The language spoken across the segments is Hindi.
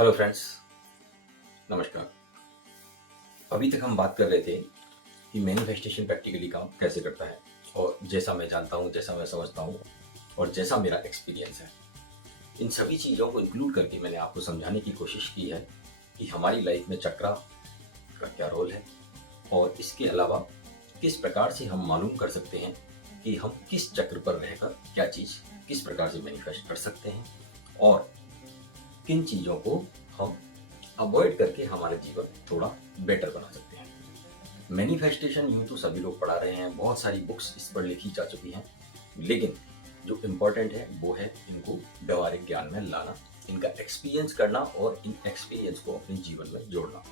हेलो फ्रेंड्स, नमस्कार। अभी तक हम बात कर रहे थे कि मैनिफेस्टेशन प्रैक्टिकली काम कैसे करता है और जैसा मैं जानता हूँ, जैसा मैं समझता हूँ और जैसा मेरा एक्सपीरियंस है, इन सभी चीज़ों को इंक्लूड करके मैंने आपको समझाने की कोशिश की है कि हमारी लाइफ में चक्रा का क्या रोल है और इसके अलावा किस प्रकार से हम मालूम कर सकते हैं कि हम किस चक्र पर रहकर क्या चीज़ किस प्रकार से मैनिफेस्ट कर सकते हैं और किन चीज़ों को हम अवॉइड करके हमारा जीवन थोड़ा बेटर बना सकते हैं। मैनिफेस्टेशन यूं तो सभी लोग पढ़ा रहे हैं, बहुत सारी बुक्स इस पर लिखी जा चुकी हैं, लेकिन जो इम्पोर्टेंट है वो है इनको व्यवहारिक ज्ञान में लाना, इनका एक्सपीरियंस करना और इन एक्सपीरियंस को अपने जीवन में जोड़ना।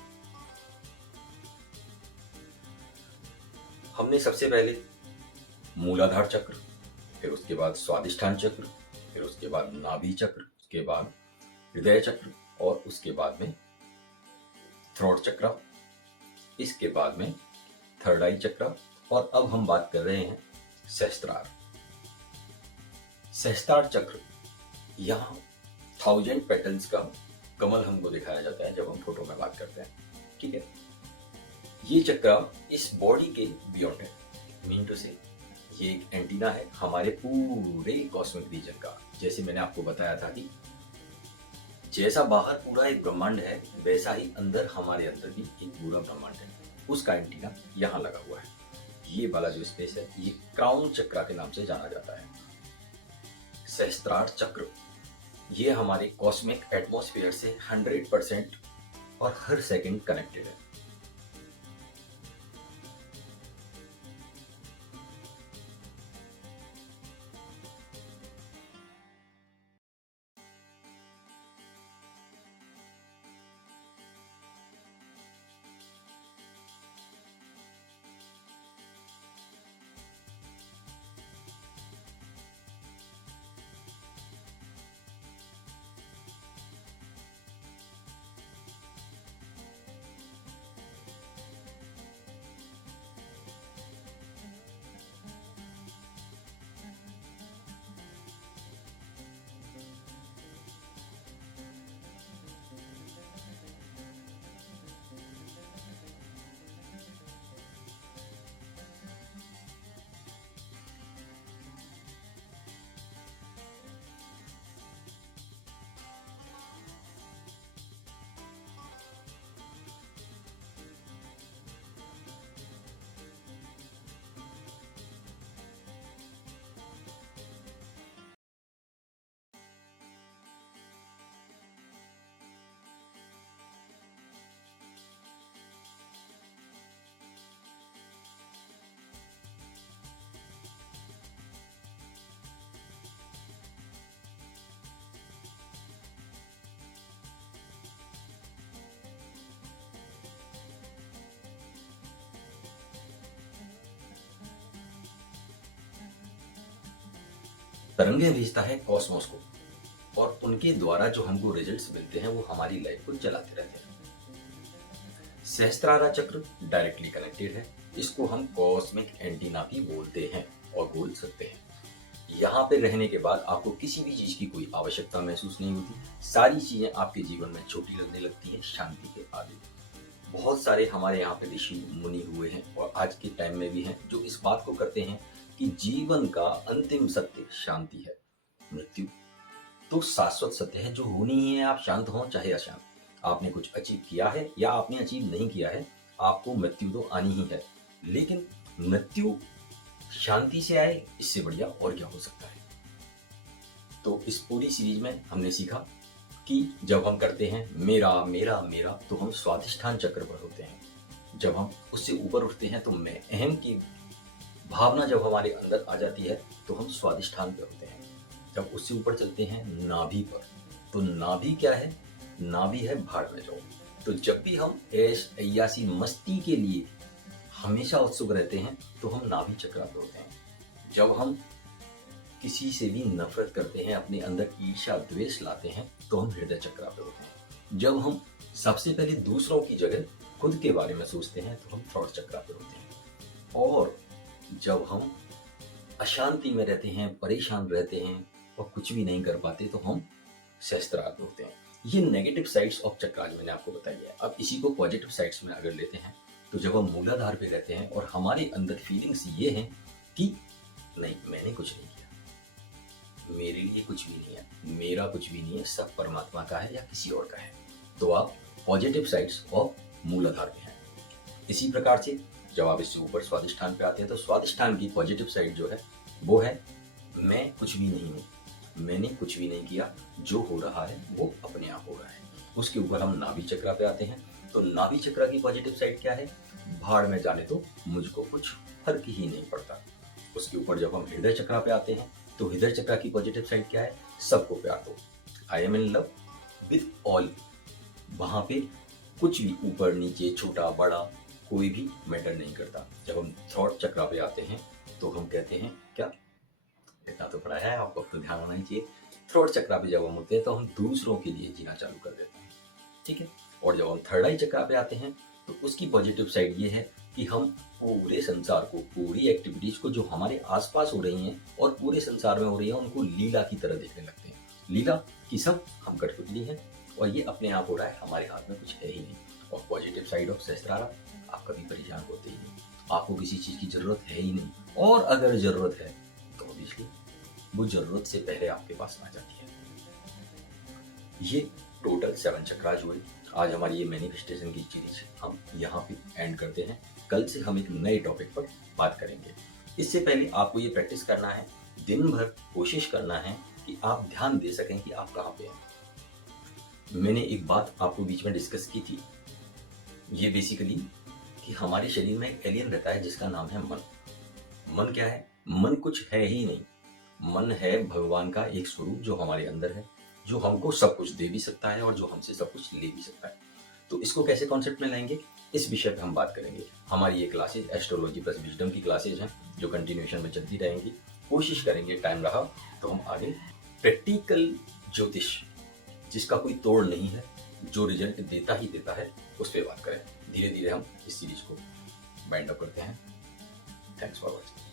हमने सबसे पहले मूलाधार चक्र, फिर उसके बाद स्वादिष्ठान चक्र, फिर उसके बाद नाभि चक्र, उसके बाद हृदय चक्र और उसके बाद में थ्रोट चक्र, इसके बाद में थर्ड आई चक्र और अब हम बात कर रहे हैं सहस्त्रार। सहस्त्रार चक्र, यहाँ 1000 पेटल्स का कमल हमको दिखाया जाता है जब हम फोटो में बात करते हैं, ठीक है। ये चक्र इस बॉडी के बियॉन्ड है, मीन टू से ये एक एंटीना है हमारे पूरे कॉस्मिक रीजन का। जैसे मैंने आपको बताया था कि जैसा बाहर पूरा एक ब्रह्मांड है, वैसा ही अंदर हमारे अंदर भी एक पूरा ब्रह्मांड है, उसका एंटीना यहाँ लगा हुआ है। ये वाला जो स्पेस है ये क्राउन चक्र के नाम से जाना जाता है। सहस्त्रार चक्र ये हमारे कॉस्मिक एटमॉस्फेयर से 100% और हर सेकंड कनेक्टेड है। तरंगे भेजता है कॉस्मोस को और उनके द्वारा जो हमको रिजल्ट्स मिलते हैं वो हमारी लाइफ को चलाते रहते हैं। सहस्त्रारा चक्र डायरेक्टली कनेक्टेड है, इसको हम कॉस्मिक एंटीना भी बोलते हैं और बोल सकते हैं। यहाँ पे रहने के बाद आपको किसी भी चीज की कोई आवश्यकता महसूस नहीं होती, सारी चीजें आपके जीवन में छोटी लगने लगती हैं शांति के आगे। बहुत सारे हमारे यहाँ पे ऋषि मुनि हुए हैं और आज के टाइम में भी हैं जो इस बात को करते हैं कि जीवन का अंतिम सत्य शांति है। मृत्यु तो शाश्वत सत्य है जो होनी ही है, आप शांत हो चाहे अशांत। आपने कुछ अचीव किया है या आपने अचीव नहीं किया है, आपको मृत्यु तो आनी ही है, लेकिन मृत्यु शांति से आए इससे बढ़िया और क्या हो सकता है। तो इस पूरी सीरीज में हमने सीखा कि जब हम करते हैं मेरा मेरा मेरा तो हम स्वाधिष्ठान चक्र पर होते हैं। जब हम उससे ऊपर उठते हैं तो मैं अहम की भावना जब हमारे अंदर आ जाती है तो हम स्वाधिष्ठान पे होते हैं। जब उससे ऊपर चलते हैं नाभि पर, तो नाभि क्या है? नाभि है भाड़ में जाओ। तो जब भी हम ऐश अय्यासी मस्ती के लिए हमेशा उत्सुक रहते हैं तो हम नाभि चक्र पे होते हैं। जब हम किसी से भी नफरत करते हैं, अपने अंदर ईर्ष्या द्वेष लाते हैं, तो हम हृदय चक्र पे होते हैं। जब हम सबसे पहले दूसरों की जगह खुद के बारे में सोचते हैं तो हम थ्रोट चक्र पे होते हैं। और जब हम अशांति में रहते हैं, परेशान रहते हैं और कुछ भी नहीं कर पाते तो हम सहस्त्रार पे होते हैं। ये नेगेटिव साइड्स ऑफ चक्र आज मैंने आपको बताई है। अब इसी को पॉजिटिव साइड्स में अगर लेते हैं तो जब हम मूलाधार पे रहते हैं और हमारे अंदर फीलिंग्स ये हैं कि नहीं, मैंने कुछ नहीं किया, मेरे लिए कुछ भी नहीं है, मेरा कुछ भी नहीं है, सब परमात्मा का है या किसी और का है, तो आप पॉजिटिव साइड्स ऑफ मूलाधार पे हैं। इसी प्रकार से जब आप इससे ऊपर स्वादिष्ठान पे आते हैं तो स्वादिष्ठान की पॉजिटिव साइड जो है वो है मैं कुछ भी नहीं हूँ, मैंने कुछ भी नहीं किया, जो हो रहा है वो अपने आप हो रहा है। उसके ऊपर हम नाभि चक्र पे आते हैं तो नाभि चक्र की पॉजिटिव साइड क्या है, भाड़ में जाने तो मुझको कुछ फर्क ही नहीं पड़ता। उसके ऊपर जब हम हृदय चक्र पे आते हैं तो हृदय चक्र की पॉजिटिव साइड क्या है, सबको प्यार दो, I am in love with all. वहां पे कुछ भी ऊपर नीचे छोटा बड़ा कोई भी मैटर नहीं करता। जब हम थ्रॉट चक्र पे आते हैं तो हम कहते हैं क्या, इतना तो पढ़ा है आपको, अब तो ध्यान होना ही चाहिए। थ्रॉट चक्र पे जब हम होते हैं तो हम दूसरों के लिए जीना चालू कर देते हैं, ठीक है। और जब हम थर्ड आई चक्र पे आते हैं तो उसकी पॉजिटिव साइड ये है कि हम पूरे संसार को, पूरी एक्टिविटीज को जो हमारे आसपास हो रही हैं और पूरे संसार में हो रही है, उनको लीला की तरह देखने लगते हैं। लीला की सब हम कठपुतली हैं और ये अपने आप हो रहा है, हमारे हाथ में कुछ है ही नहीं। और पॉजिटिव साइड ऑफ सहस्त्रारा, आप कभी परेशान होते ही नहीं, आपको किसी चीज की जरूरत है ही नहीं, और अगर जरूरत है तो ऑब्वियसली वो जरूरत से पहले आपके पास आ जाती है। ये टोटल 7 चक्रास हुए। आज हमारी ये मैनिफेस्टेशन की सीरीज हम यहाँ पे एंड करते हैं। कल से हम एक नए टॉपिक पर बात करेंगे। इससे पहले आपको ये प्रैक्टिस करना है, दिन भर कोशिश करना है कि आप ध्यान दे सकें कि आप कहाँ पे हैं। मैंने एक बात आपको बीच में डिस्कस की थी, ये बेसिकली कि हमारे शरीर में एक एलियन रहता है जिसका नाम है मन। मन क्या है, मन कुछ है ही नहीं, मन है भगवान का एक स्वरूप जो हमारे अंदर है, जो हमको सब कुछ दे भी सकता है और जो हमसे सब कुछ ले भी सकता है। तो इसको कैसे कॉन्सेप्ट में लाएंगे, इस विषय पे हम बात करेंगे। हमारी ये क्लासेज एस्ट्रोलॉजी प्लस विजडम की क्लासेज हैं जो कंटिन्यूएशन में चलती रहेंगी। कोशिश करेंगे, टाइम रहा तो हम आगे प्रैक्टिकल ज्योतिष जिसका कोई तोड़ नहीं है, जो रिजल्ट देता ही देता है, उस पर बात करें। धीरे धीरे हम इस सीरीज को वाइंड अप करते हैं। Thanks for watching.